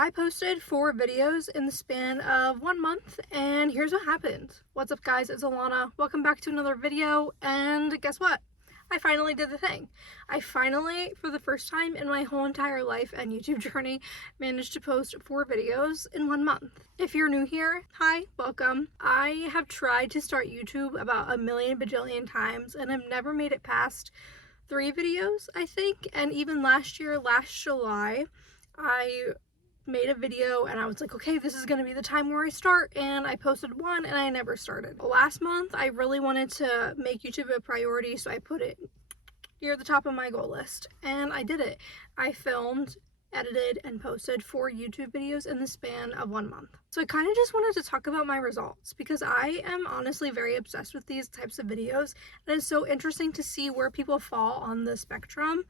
I posted 4 videos in the span of 1 month, and here's what happened. What's up guys, it's Alana. Welcome back to another video, and guess what? I finally did the thing. I finally, for the first time in my whole entire life and YouTube journey, managed to post 4 videos in 1 month. If you're new here, hi, welcome. I have tried to start YouTube about a million bajillion times, and I've never made it past 3 videos, I think. And even last year, last July, I made a video and I was like, okay, this is gonna be the time where I start, and I posted 1 and I never started. Last month I really wanted to make YouTube a priority, so I put it near the top of my goal list, and I did it. I filmed, edited, and posted 4 YouTube videos in the span of 1 month. So I kind of just wanted to talk about my results because I am honestly very obsessed with these types of videos, and it's so interesting to see where people fall on the spectrum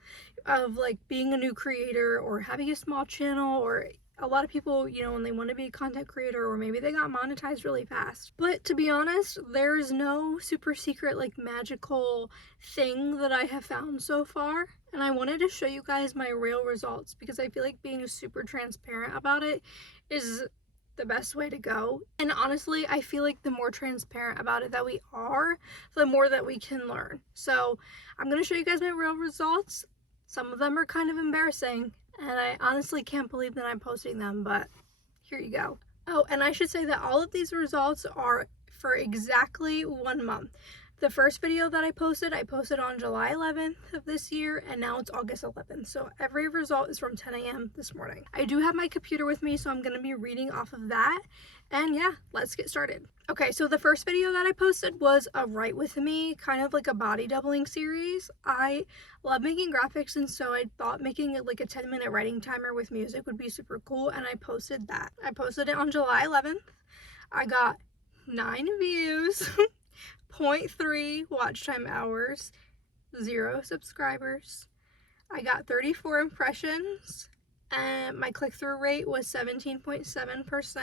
of like being a new creator or having a small channel, or a lot of people, you know, when they want to be a content creator, or maybe they got monetized really fast. But to be honest, there's no super secret, like magical thing that I have found so far. And I wanted to show you guys my real results because I feel like being super transparent about it is the best way to go. And honestly, I feel like the more transparent about it that we are, the more that we can learn. So I'm going to show you guys my real results. Some of them are kind of embarrassing, and I honestly can't believe that I'm posting them, but here you go. Oh, and I should say that all of these results are for exactly 1 month. The first video that I posted on July 11th of this year, and now it's August 11th. So every result is from 10 a.m. this morning. I do have my computer with me, so I'm going to be reading off of that. And yeah, let's get started. Okay, so the first video that I posted was a write with me, kind of like a body doubling series. I love making graphics, and so I thought making it like a 10-minute writing timer with music would be super cool, and I posted that. I posted it on July 11th. I got 9 views. 0.3 watch time hours, 0 subscribers. I got 34 impressions, and my click-through rate was 17.7%,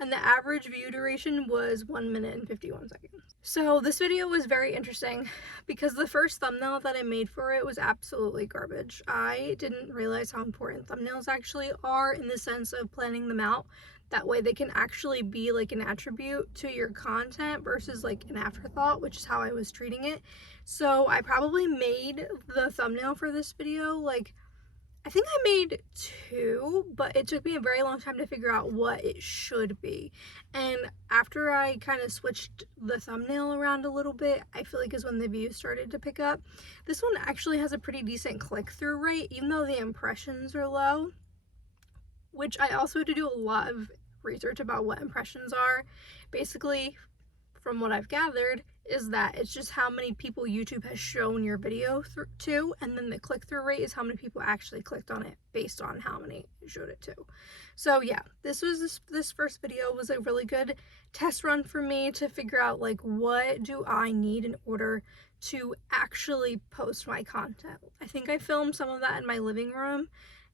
and the average view duration was 1 minute and 51 seconds. So this video was very interesting because the first thumbnail that I made for it was absolutely garbage. I didn't realize how important thumbnails actually are in the sense of planning them out. That way they can actually be like an attribute to your content versus like an afterthought, which is how I was treating it. So I probably made the thumbnail for this video, like, I think I made 2, but it took me a very long time to figure out what it should be. And after I kind of switched the thumbnail around a little bit, I feel like is when the views started to pick up. This one actually has a pretty decent click-through rate, even though the impressions are low, which I also had to do a lot of research about what impressions are. Basically, from what I've gathered, is that it's just how many people YouTube has shown your video to, and then the click-through rate is how many people actually clicked on it based on how many you showed it to. So yeah, this first video was a really good test run for me to figure out like what do I need in order to actually post my content. I think I filmed some of that in my living room,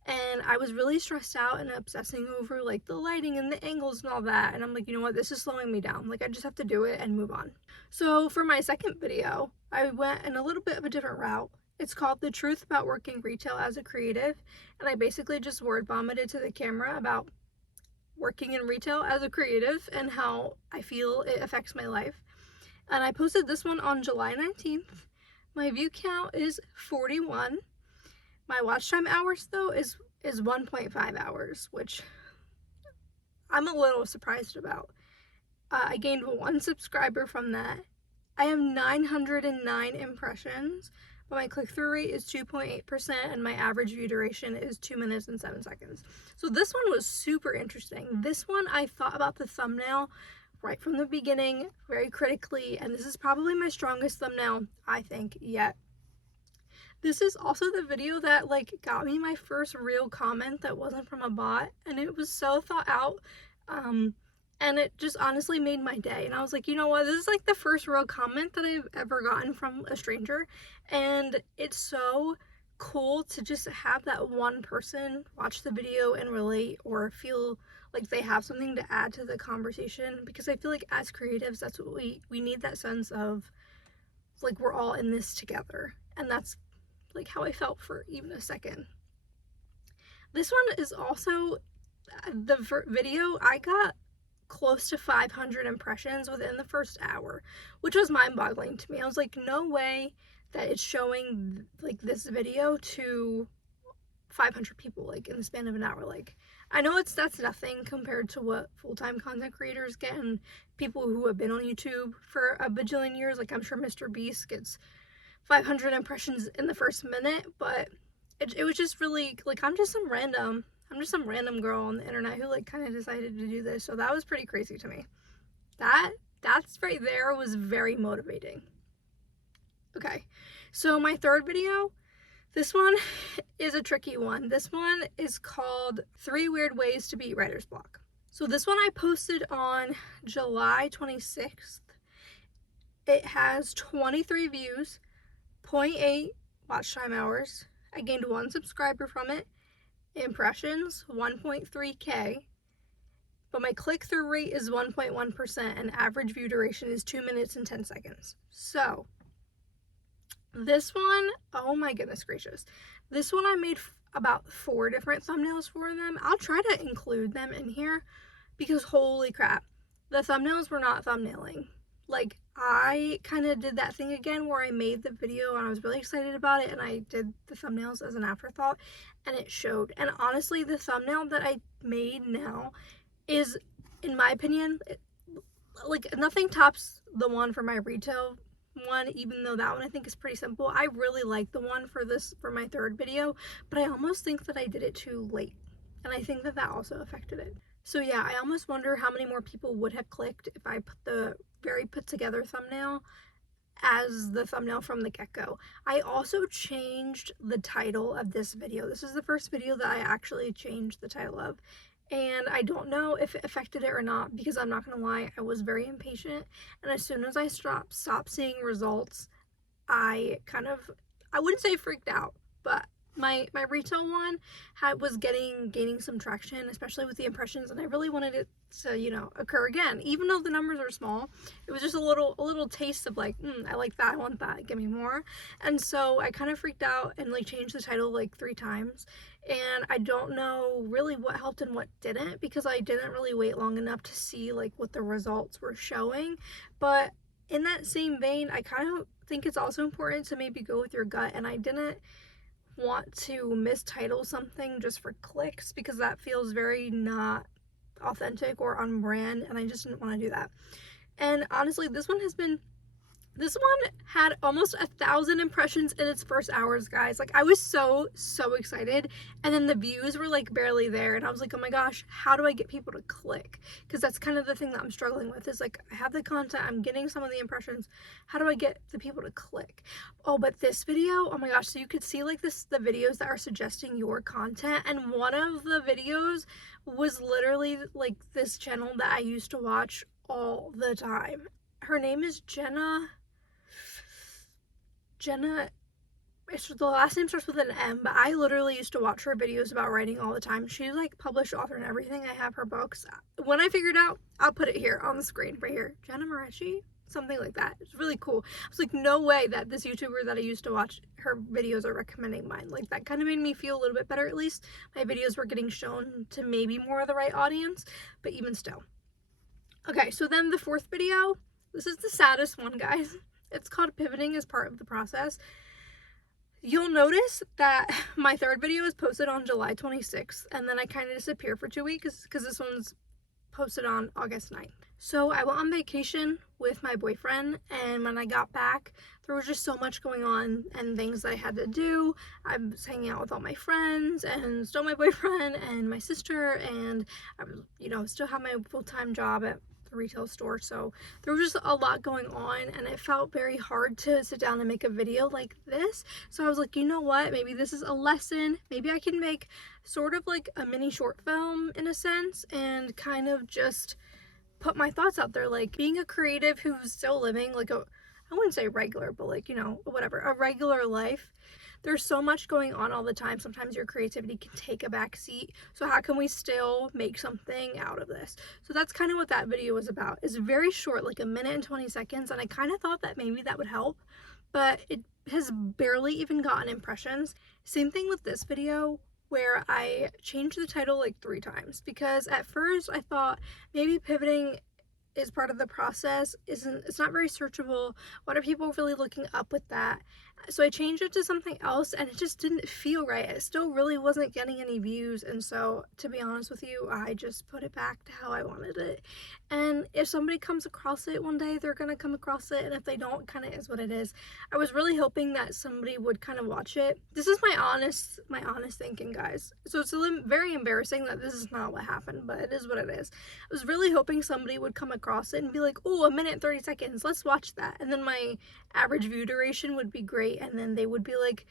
and I was really stressed out and obsessing over like the lighting and the angles and all that, and I'm like, you know what, this is slowing me down. Like, I just have to do it and move on. So for my second video, I went in a little bit of a different route. It's called The Truth About Working Retail as a Creative, and I basically just word vomited to the camera about working in retail as a creative and how I feel it affects my life. And I posted this one on July 19th. My view count is 41. My watch time hours though is 1.5 hours, which I'm a little surprised about. I gained 1 subscriber from that. I have 909 impressions, but my click-through rate is 2.8%, and my average view duration is 2 minutes and 7 seconds. So this one was super interesting. This one, I thought about the thumbnail right from the beginning, very critically, and this is probably my strongest thumbnail, I think, yet. This is also the video that like got me my first real comment that wasn't from a bot, and it was so thought out, and it just honestly made my day. And I was like, you know what, this is like the first real comment that I've ever gotten from a stranger, and it's so cool to just have that one person watch the video and relate or feel like they have something to add to the conversation, because I feel like as creatives, that's what we need, that sense of like we're all in this together, and that's like how I felt for even a second. This one is also the video, I got close to 500 impressions within the first hour, which was mind-boggling to me. I was like, no way that it's showing like this video to 500 people like in the span of an hour. Like, I know that's nothing compared to what full-time content creators get and people who have been on YouTube for a bajillion years. Like, I'm sure Mr. Beast gets 500 impressions in the first minute, but it was just really like, I'm just some random girl on the internet who like kind of decided to do this. So that was pretty crazy to me. That's right there was very motivating. Okay, so my third video, this one is a tricky one. This one is called 3 Weird Ways to Beat Writer's Block. So this one I posted on July 26th. It has 23 views, 0.8 watch time hours. I gained 1 subscriber from it. Impressions, 1.3K. But my click-through rate is 1.1% and average view duration is 2 minutes and 10 seconds. So this one, oh my goodness gracious. This one I made about 4 different thumbnails for them. I'll try to include them in here because holy crap, the thumbnails were not thumbnailing. Like, I kind of did that thing again where I made the video and I was really excited about it and I did the thumbnails as an afterthought and it showed. And honestly, the thumbnail that I made now is, in my opinion, like nothing tops the one for my retail one, even though that one I think is pretty simple. I really like the one for my third video, but I almost think that I did it too late. And I think that also affected it. So yeah, I almost wonder how many more people would have clicked if I put the very put together thumbnail as the thumbnail from the get-go. I also changed the title of this video. This is the first video that I actually changed the title of. And I don't know if it affected it or not because I'm not gonna lie, I was very impatient. And as soon as I stopped seeing results, I wouldn't say freaked out, but my retail one was gaining some traction, especially with the impressions, and I really wanted it to, you know, occur again. Even though the numbers are small, it was just a little taste of like, I like that, I want that, give me more. And so I kind of freaked out and like changed the title like 3 times. And I don't know really what helped and what didn't because I didn't really wait long enough to see like what the results were showing. But in that same vein, I kind of think it's also important to maybe go with your gut, and I didn't want to mistitle something just for clicks because that feels very not authentic or on brand, and I just didn't want to do that. And honestly, this one had almost 1,000 impressions in its first hours, guys. Like, I was so excited, and then the views were like barely there, and I was like, oh my gosh, how do I get people to click? Because that's kind of the thing that I'm struggling with, is like, I have the content, I'm getting some of the impressions, how do I get the people to click? Oh, but this video, oh my gosh, so you could see like the videos that are suggesting your content, and one of the videos was literally like this channel that I used to watch all the time. Her name is Jenna, the last name starts with an M, but I literally used to watch her videos about writing all the time. She's like published author and everything. I have her books. When I figured out, I'll put it here on the screen right here. Jenna Mareshi? Something like that. It's really cool. I was like, no way that this YouTuber that I used to watch, her videos are recommending mine. Like, that kind of made me feel a little bit better. At least my videos were getting shown to maybe more of the right audience, but even still. Okay, so then the 4th video, this is the saddest one, guys. It's called Pivoting as Part of the Process. You'll notice that my 3rd video was posted on July 26th, and then I kind of disappeared for 2 weeks because this one's posted on August 9th. So I went on vacation with my boyfriend, and when I got back, there was just so much going on and things that I had to do. I was hanging out with all my friends and still my boyfriend and my sister, and I was, you know, still have my full-time job at the retail store, so there was just a lot going on, and it felt very hard to sit down and make a video like this. So I was like, you know what, maybe this is a lesson, maybe I can make sort of like a mini short film in a sense and kind of just put my thoughts out there. Like, being a creative who's still living like I wouldn't say regular, but like, you know, whatever, a regular life. There's so much going on all the time. Sometimes your creativity can take a back seat. So how can we still make something out of this? So that's kind of what that video was about. It's very short, like 1 minute and 20 seconds. And I kind of thought that maybe that would help, but it has barely even gotten impressions. Same thing with this video. where I changed the title like 3 times, because at first I thought maybe pivoting is part of the process, it's not very searchable. What are people really looking up with that? So I changed it to something else, and it just didn't feel right. It still really wasn't getting any views, and so to be honest with you, I just put it back to how I wanted it. And if somebody comes across it one day, they're gonna come across it, and if they don't, kind of is what it is. I was really hoping that somebody would kind of watch it. This is my honest thinking, guys. So it's very embarrassing that this is not what happened, but it is what it is. I was really hoping somebody would come across it and be like, oh, 1 minute and 30 seconds, let's watch that. And then my average view duration would be great, and then they would be like,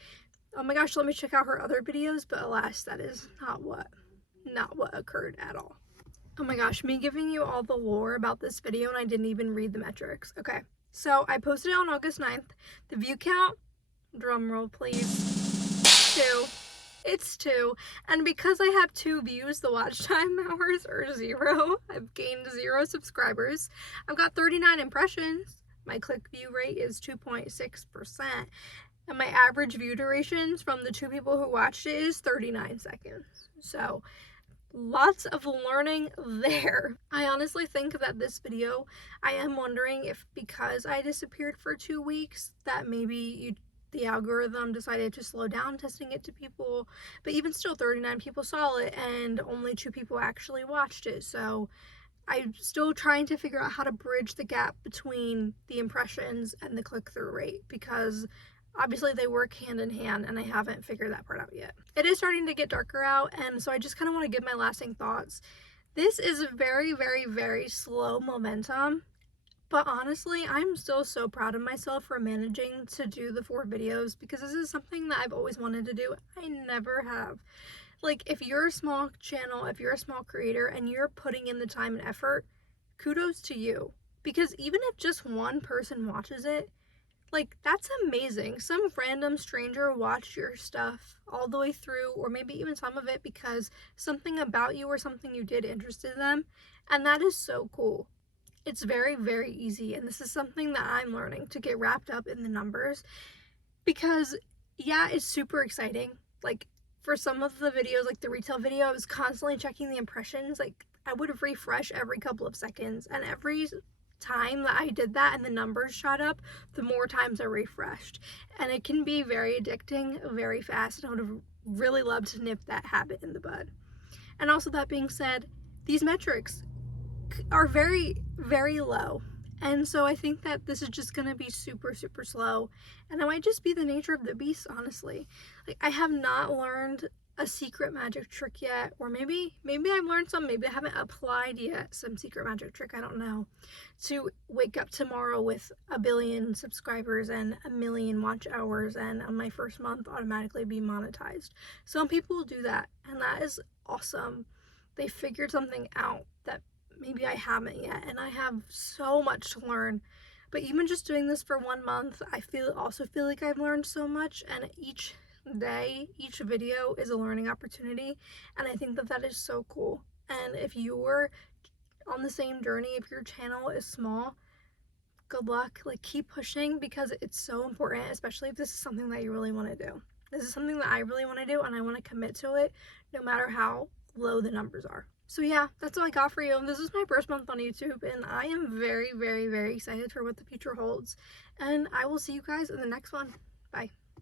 oh my gosh, let me check out her other videos. But alas, that is not what occurred at all. Oh my gosh, me giving you all the lore about this video and I didn't even read the metrics. Okay, so I posted it on August 9th. The view count, drum roll please, 2. It's 2, and because I have 2 views, the watch time hours are 0. I've gained 0 subscribers. I've got 39 impressions. My click view rate is 2.6%, and my average view durations from the 2 people who watched it is 39 seconds. So lots of learning there. I honestly think that this video, I am wondering if because I disappeared for 2 weeks, that maybe the algorithm decided to slow down testing it to people. But even still, 39 people saw it and only 2 people actually watched it. So I'm still trying to figure out how to bridge the gap between the impressions and the click-through rate, because obviously they work hand in hand and I haven't figured that part out yet. It is starting to get darker out, and so I just kind of want to give my lasting thoughts. This is a very, very, very slow momentum, but honestly, I'm still so proud of myself for managing to do the 4 videos, because this is something that I've always wanted to do. I never have. Like, if you're a small channel, if you're a small creator and you're putting in the time and effort, kudos to you. Because even if just 1 person watches it, like, that's amazing. Some random stranger watched your stuff all the way through, or maybe even some of it because something about you or something you did interested them, and that is so cool. It's very, very easy, and this is something that I'm learning, to get wrapped up in the numbers, because yeah, it's super exciting. Like, for some of the videos, like the retail video, I was constantly checking the impressions. Like, I would refresh every couple of seconds, and every time that I did that and the numbers shot up, the more times I refreshed. And it can be very addicting very fast, and I would have really loved to nip that habit in the bud. And also, that being said, these metrics are very, very low. And so I think that this is just going to be super, super slow. And it might just be the nature of the beast, honestly. Like, I have not learned a secret magic trick yet, or maybe I've learned some, maybe I haven't applied yet some secret magic trick, I don't know, to wake up tomorrow with 1 billion subscribers and 1 million watch hours and on my first month automatically be monetized. Some people do that, and that is awesome. They figured something out that maybe I haven't yet, and I have so much to learn. But even just doing this for 1 month, I also feel like I've learned so much, and each day, each video is a learning opportunity, and I think that that is so cool. And if you're on the same journey, if your channel is small, good luck. Like, keep pushing, because it's so important, especially if this is something that you really want to do. This is something that I really want to do, and I want to commit to it no matter how low the numbers are. So yeah, that's all I got for you. This is my first month on YouTube, and I am very, very, very excited for what the future holds. And I will see you guys in the next one. Bye.